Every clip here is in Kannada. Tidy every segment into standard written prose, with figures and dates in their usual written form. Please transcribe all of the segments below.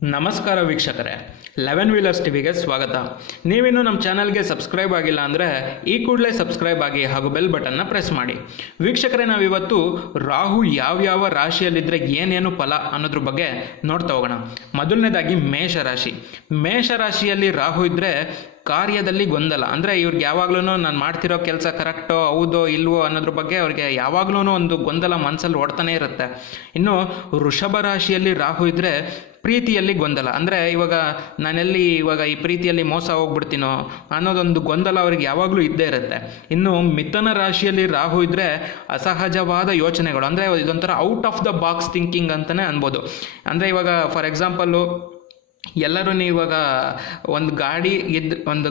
ನಮಸ್ಕಾರ ವೀಕ್ಷಕರೇ, 11 ವೀಲರ್ಸ್ ಟಿವಿಗೆ ಸ್ವಾಗತ. ನೀವಿನ್ನೂ ನಮ್ಮ ಚಾನಲ್ಗೆ ಸಬ್ಸ್ಕ್ರೈಬ್ ಆಗಿಲ್ಲ ಅಂದರೆ ಈ ಕೂಡಲೇ ಸಬ್ಸ್ಕ್ರೈಬ್ ಆಗಿ ಹಾಗೂ ಬೆಲ್ ಬಟನ್ನ ಪ್ರೆಸ್ ಮಾಡಿ. ವೀಕ್ಷಕರೇ, ನಾವಿವತ್ತು ರಾಹು ಯಾವ್ಯಾವ ರಾಶಿಯಲ್ಲಿದ್ದರೆ ಏನೇನು ಫಲ ಅನ್ನೋದ್ರ ಬಗ್ಗೆ ನೋಡ್ತಾ ಹೋಗೋಣ. ಮೊದಲನೇದಾಗಿ ಮೇಷರಾಶಿಯಲ್ಲಿ ರಾಹು ಇದ್ದರೆ ಕಾರ್ಯದಲ್ಲಿ ಗೊಂದಲ. ಅಂದರೆ ಇವ್ರಿಗೆ ಯಾವಾಗ್ಲೂ ನಾನು ಮಾಡ್ತಿರೋ ಕೆಲಸ ಕರೆಕ್ಟೋ ಹೌದೋ ಇಲ್ವೋ ಅನ್ನೋದ್ರ ಬಗ್ಗೆ ಅವ್ರಿಗೆ ಯಾವಾಗ್ಲೂ ಒಂದು ಗೊಂದಲ ಮನಸ್ಸಲ್ಲಿ ಓಡ್ತಾನೆ ಇರುತ್ತೆ. ಇನ್ನು ವೃಷಭ ರಾಶಿಯಲ್ಲಿ ರಾಹು ಇದ್ದರೆ ಪ್ರೀತಿಯಲ್ಲಿ ಗೊಂದಲ. ಅಂದರೆ ನಾನೆಲ್ಲಿ ಈ ಪ್ರೀತಿಯಲ್ಲಿ ಮೋಸ ಹೋಗ್ಬಿಡ್ತೀನೋ ಅನ್ನೋದೊಂದು ಗೊಂದಲ ಅವ್ರಿಗೆ ಯಾವಾಗಲೂ ಇದ್ದೇ ಇರುತ್ತೆ. ಇನ್ನು ಮಿಥುನ ರಾಶಿಯಲ್ಲಿ ರಾಹು ಇದ್ದರೆ ಅಸಹಜವಾದ ಯೋಚನೆಗಳು. ಅಂದರೆ ಇದೊಂಥರ out of the box thinking ಅಂತಲೇ ಅನ್ಬೋದು. ಅಂದರೆ ಫಾರ್ ಎಕ್ಸಾಂಪಲ್ಲು ಎಲ್ಲರೂ ಒಂದು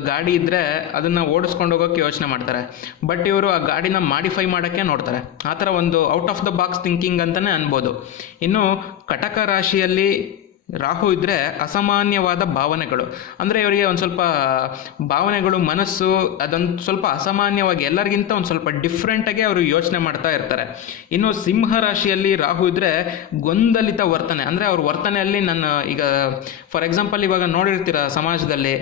ಗಾಡಿ ಇದ್ದರೆ ಅದನ್ನು ಓಡಿಸ್ಕೊಂಡು ಹೋಗೋಕ್ಕೆ ಯೋಚನೆ ಮಾಡ್ತಾರೆ. ಬಟ್ ಇವರು ಆ ಗಾಡಿನ ಮಾಡಿಫೈ ಮಾಡೋಕ್ಕೆ ನೋಡ್ತಾರೆ. ಆ ಥರ ಒಂದು out of the box thinking ಅಂತಲೇ ಅನ್ಬೋದು. ಇನ್ನು ಕಟಕ ರಾಶಿಯಲ್ಲಿ ರಾಹು ಇದ್ದರೆ ಅಸಾಮಾನ್ಯವಾದ ಭಾವನೆಗಳು. ಅಂದರೆ ಇವರಿಗೆ ಒಂದು ಸ್ವಲ್ಪ ಭಾವನೆಗಳು, ಮನಸ್ಸು ಅದೊಂದು ಸ್ವಲ್ಪ ಅಸಾಮಾನ್ಯವಾಗಿ ಎಲ್ಲರಿಗಿಂತ ಒಂದು ಸ್ವಲ್ಪ ಡಿಫ್ರೆಂಟಾಗಿ ಅವರು ಯೋಚನೆ ಮಾಡ್ತಾ ಇರ್ತಾರೆ. ಇನ್ನು ಸಿಂಹ ರಾಶಿಯಲ್ಲಿ ರಾಹು ಇದ್ದರೆ ಗೊಂದಲಿತ ವರ್ತನೆ. ಅಂದರೆ ಅವ್ರ ವರ್ತನೆಯಲ್ಲಿ ಫಾರ್ ಎಕ್ಸಾಂಪಲ್ ನೋಡಿರ್ತೀರ ಸಮಾಜದಲ್ಲಿ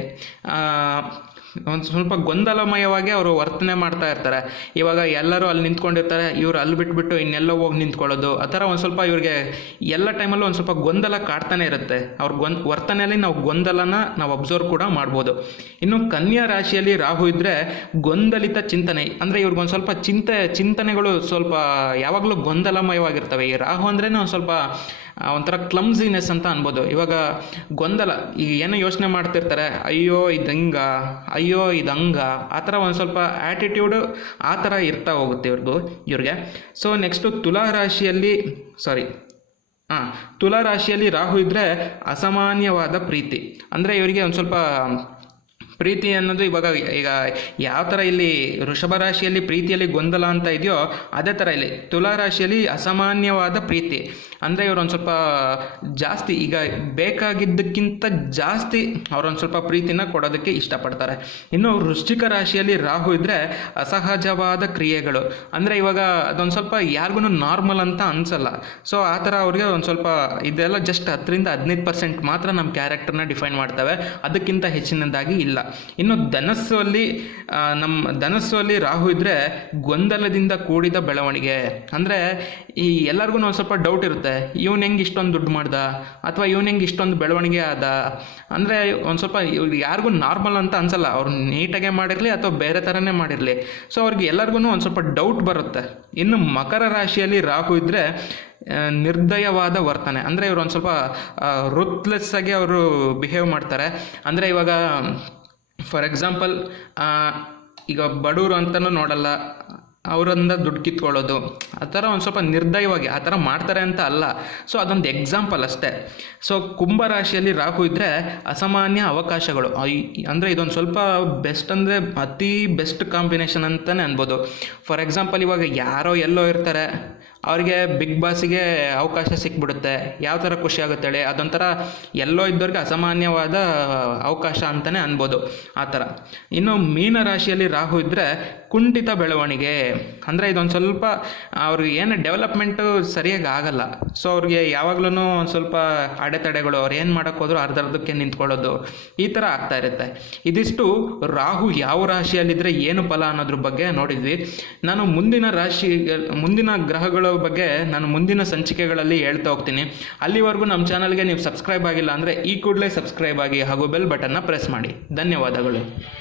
ಒಂದು ಸ್ವಲ್ಪ ಗೊಂದಲಮಯವಾಗಿ ಅವರು ವರ್ತನೆ ಮಾಡ್ತಾ ಇರ್ತಾರೆ. ಎಲ್ಲರೂ ಅಲ್ಲಿ ನಿಂತ್ಕೊಂಡಿರ್ತಾರೆ, ಇವರು ಅಲ್ಲಿ ಬಿಟ್ಬಿಟ್ಟು ಇನ್ನೆಲ್ಲೋ ಹೋಗಿ ನಿಂತ್ಕೊಳ್ಳೋದು. ಆ ಥರ ಒಂದು ಸ್ವಲ್ಪ ಇವ್ರಿಗೆ ಎಲ್ಲ ಟೈಮಲ್ಲೂ ಒಂದು ಸ್ವಲ್ಪ ಗೊಂದಲ ಕಾಡ್ತಾನೆ ಇರುತ್ತೆ. ಅವ್ರ ವರ್ತನೆಯಲ್ಲಿ ನಾವು ಗೊಂದಲನ ನಾವು ಅಬ್ಸರ್ವ್ ಕೂಡ ಮಾಡ್ಬೋದು. ಇನ್ನು ಕನ್ಯಾ ರಾಶಿಯಲ್ಲಿ ರಾಹು ಇದ್ದರೆ ಗೊಂದಲಿತ ಚಿಂತನೆ. ಅಂದರೆ ಇವ್ರಿಗೊಂದು ಸ್ವಲ್ಪ ಚಿಂತನೆಗಳು ಸ್ವಲ್ಪ ಯಾವಾಗಲೂ ಗೊಂದಲಮಯವಾಗಿರ್ತವೆ. ಈ ರಾಹು ಅಂದ್ರೇ ಒಂದು ಸ್ವಲ್ಪ ಒಂಥರ ಕ್ಲಮ್ಸಿನೆಸ್ ಅಂತ ಅನ್ಬೋದು. ಗೊಂದಲ, ಈಗ ಏನೋ ಯೋಚನೆ ಮಾಡ್ತಿರ್ತಾರೆ, ಅಯ್ಯೋ ಇದು ಹಂಗ, ಆ ಥರ ಒಂದು ಸ್ವಲ್ಪ ಆ್ಯಟಿಟ್ಯೂಡು ಆ ಥರ ಇರ್ತಾ ಹೋಗುತ್ತೆ ಇವ್ರಿಗೆ. ಸೊ ನೆಕ್ಸ್ಟು ತುಲಾ ರಾಶಿಯಲ್ಲಿ ರಾಹು ಇದ್ದರೆ ಅಸಾಮಾನ್ಯವಾದ ಪ್ರೀತಿ. ಅಂದರೆ ಇವರಿಗೆ ಒಂದು ಸ್ವಲ್ಪ ಪ್ರೀತಿ ಅನ್ನೋದು ಈಗ ಯಾವ ಥರ ಇಲ್ಲಿ ವೃಷಭ ರಾಶಿಯಲ್ಲಿ ಪ್ರೀತಿಯಲ್ಲಿ ಗೊಂದಲ ಅಂತ ಇದೆಯೋ ಅದೇ ಥರ ಇಲ್ಲಿ ತುಲಾ ರಾಶಿಯಲ್ಲಿ ಅಸಾಮಾನ್ಯವಾದ ಪ್ರೀತಿ. ಅಂದರೆ ಇವರೊಂದು ಸ್ವಲ್ಪ ಜಾಸ್ತಿ ಬೇಕಾಗಿದ್ದಕ್ಕಿಂತ ಜಾಸ್ತಿ ಅವರೊಂದು ಸ್ವಲ್ಪ ಪ್ರೀತಿನ ಕೊಡೋದಕ್ಕೆ ಇಷ್ಟಪಡ್ತಾರೆ. ಇನ್ನು ವೃಶ್ಚಿಕ ರಾಶಿಯಲ್ಲಿ ರಾಹು ಇದ್ದರೆ ಅಸಹಜವಾದ ಕ್ರಿಯೆಗಳು. ಅಂದರೆ ಅದೊಂದು ಸ್ವಲ್ಪ ಯಾರಿಗೂ ನಾರ್ಮಲ್ ಅಂತ ಅನಿಸಲ್ಲ. ಸೊ ಆ ಥರ ಅವ್ರಿಗೆ ಒಂದು ಸ್ವಲ್ಪ ಇದೆಲ್ಲ ಜಸ್ಟ್ 10-15% ಮಾತ್ರ ನಮ್ಮ ಕ್ಯಾರೆಕ್ಟರ್ನ ಡಿಫೈನ್ ಮಾಡ್ತವೆ, ಅದಕ್ಕಿಂತ ಹೆಚ್ಚಿನದಾಗಿ ಇಲ್ಲ. ಇನ್ನು ಧನಸ್ಸು ಅಲ್ಲಿ ರಾಹು ಇದ್ದರೆ ಗೊಂದಲದಿಂದ ಕೂಡಿದ ಬೆಳವಣಿಗೆ. ಅಂದರೆ ಎಲ್ಲರಿಗೂ ಒಂದು ಸ್ವಲ್ಪ ಡೌಟ್ ಇರುತ್ತೆ, ಇವನು ಹೆಂಗೆ ಇಷ್ಟೊಂದು ದುಡ್ಡು ಮಾಡ್ದ, ಅಥವಾ ಇವನು ಹೆಂಗೆ ಇಷ್ಟೊಂದು ಬೆಳವಣಿಗೆ ಆದ. ಅಂದರೆ ಒಂದು ಸ್ವಲ್ಪ ಯಾರಿಗೂ ನಾರ್ಮಲ್ ಅಂತ ಅನ್ಸಲ್ಲ, ಅವ್ರು ನೀಟಾಗೆ ಮಾಡಿರಲಿ ಅಥವಾ ಬೇರೆ ಥರನೇ ಮಾಡಿರಲಿ. ಸೊ ಅವ್ರಿಗೆ ಎಲ್ಲರಿಗೂ ಒಂದು ಸ್ವಲ್ಪ ಡೌಟ್ ಬರುತ್ತೆ. ಇನ್ನು ಮಕರ ರಾಶಿಯಲ್ಲಿ ರಾಹು ಇದ್ದರೆ ನಿರ್ದಯವಾದ ವರ್ತನೆ. ಅಂದರೆ ಇವರು ಒಂದು ಸ್ವಲ್ಪ ರುತ್ಲೆಸ್ ಆಗಿ ಅವರು ಬಿಹೇವ್ ಮಾಡ್ತಾರೆ. ಅಂದರೆ ಫಾರ್ ಎಕ್ಸಾಂಪಲ್ ಬಡವರು ಅಂತಲೂ ನೋಡಲ್ಲ, ಅವರಿಂದ ದುಡ್ಡು ಕಿತ್ಕೊಳ್ಳೋದು, ಆ ಥರ ಒಂದು ಸ್ವಲ್ಪ ನಿರ್ದಯವಾಗಿ ಆ ಥರ ಮಾಡ್ತಾರೆ ಅಂತ ಅಲ್ಲ. ಸೊ ಅದೊಂದು ಎಕ್ಸಾಂಪಲ್ ಅಷ್ಟೇ. ಸೊ ಕುಂಭರಾಶಿಯಲ್ಲಿ ರಾಹು ಇದ್ದರೆ ಅಸಾಮಾನ್ಯ ಅವಕಾಶಗಳು. ಅಂದರೆ ಇದೊಂದು ಸ್ವಲ್ಪ ಬೆಸ್ಟ್, ಅಂದರೆ ಅತಿ ಬೆಸ್ಟ್ ಕಾಂಬಿನೇಷನ್ ಅಂತಲೇ ಅನ್ಬೋದು. ಫಾರ್ ಎಕ್ಸಾಂಪಲ್ ಯಾರೋ ಎಲ್ಲೋ ಇರ್ತಾರೆ, ಅವ್ರಿಗೆ ಬಿಗ್ ಬಾಸಿಗೆ ಅವಕಾಶ ಸಿಕ್ಬಿಡುತ್ತೆ. ಯಾವ ಥರ ಖುಷಿ ಆಗುತ್ತೆ ಹೇಳಿ, ಅದೊಂಥರ ಎಲ್ಲೋ ಇದ್ದವ್ರಿಗೆ ಅಸಾಮಾನ್ಯವಾದ ಅವಕಾಶ ಅಂತಲೇ ಅನ್ಬೋದು ಆ ಥರ. ಇನ್ನು ಮೀನರಾಶಿಯಲ್ಲಿ ರಾಹು ಇದ್ದರೆ ಕುಂಠಿತ ಬೆಳವಣಿಗೆ. ಅಂದರೆ ಇದೊಂದು ಸ್ವಲ್ಪ ಅವ್ರಿಗೆ ಏನು ಡೆವಲಪ್ಮೆಂಟು ಸರಿಯಾಗಿ ಆಗಲ್ಲ. ಸೊ ಅವ್ರಿಗೆ ಯಾವಾಗ್ಲೂ ಒಂದು ಸ್ವಲ್ಪ ಅಡೆತಡೆಗಳು, ಅವ್ರು ಏನು ಮಾಡೋಕ್ಕೋದ್ರೂ ಅರ್ಧಕ್ಕೆ ನಿಂತ್ಕೊಳ್ಳೋದು, ಈ ಥರ ಆಗ್ತಾ ಇರುತ್ತೆ. ಇದಿಷ್ಟು ರಾಹು ಯಾವ ರಾಶಿಯಲ್ಲಿದ್ದರೆ ಏನು ಫಲ ಅನ್ನೋದ್ರ ಬಗ್ಗೆ ನೋಡಿದ್ವಿ. ನಾನು ಮುಂದಿನ ಗ್ರಹಗಳ ಬಗ್ಗೆ ನಾನು ಮುಂದಿನ ಸಂಚಿಕೆಗಳಲ್ಲಿ ಹೇಳ್ತಾ ಹೋಗ್ತೀನಿ. ಅಲ್ಲಿವರೆಗೂ ನಮ್ಮ ಚಾನಲ್ಗೆ ನೀವು ಸಬ್ಸ್ಕ್ರೈಬ್ ಆಗಿಲ್ಲ ಅಂದರೆ ಈ ಕೂಡಲೇ ಸಬ್ಸ್ಕ್ರೈಬ್ ಆಗಿ ಹಾಗೂ ಬೆಲ್ ಬಟನ್ನ ಪ್ರೆಸ್ ಮಾಡಿ. ಧನ್ಯವಾದಗಳು.